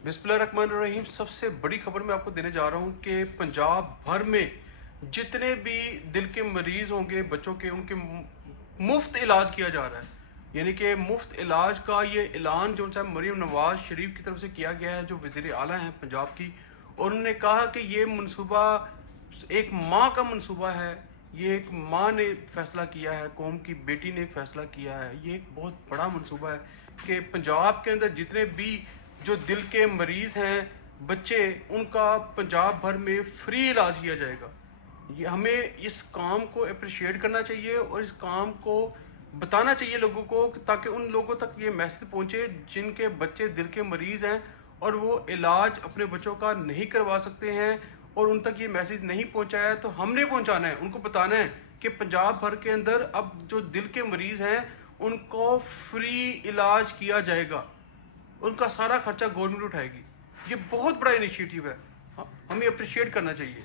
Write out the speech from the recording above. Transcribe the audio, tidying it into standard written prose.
बिस्मिल्लाहिर्रहमानिर्रहीम। सबसे बड़ी खबर मैं आपको देने जा रहा हूँ कि पंजाब भर में जितने भी दिल के मरीज़ होंगे बच्चों के, उनके मुफ्त इलाज किया जा रहा है। यानी कि मुफ्त इलाज का ये ऐलान जो है मरीम नवाज शरीफ की तरफ से किया गया है, जो वज़ीर आला हैं पंजाब की। और उन्होंने कहा कि ये मनसूबा एक माँ का मनसूबा है, ये एक माँ ने फैसला किया है, कौम की बेटी ने फैसला किया है। ये एक बहुत बड़ा मनसूबा है कि पंजाब के अंदर जितने भी जो दिल के मरीज़ हैं बच्चे, उनका पंजाब भर में फ्री इलाज किया जाएगा। ये हमें इस काम को अप्रिशिएट करना चाहिए और इस काम को बताना चाहिए लोगों को, ताकि उन लोगों तक ये मैसेज पहुंचे जिनके बच्चे दिल के मरीज़ हैं और वो इलाज अपने बच्चों का नहीं करवा सकते हैं, और उन तक ये मैसेज नहीं पहुंचाया है तो हमने पहुंचाना है। उनको बताना है कि पंजाब भर के अंदर अब जो दिल के मरीज़ हैं उनको फ्री इलाज किया जाएगा, उनका सारा खर्चा गवर्नमेंट उठाएगी। ये बहुत बड़ा इनिशिएटिव है, हमें अप्रिशिएट करना चाहिए।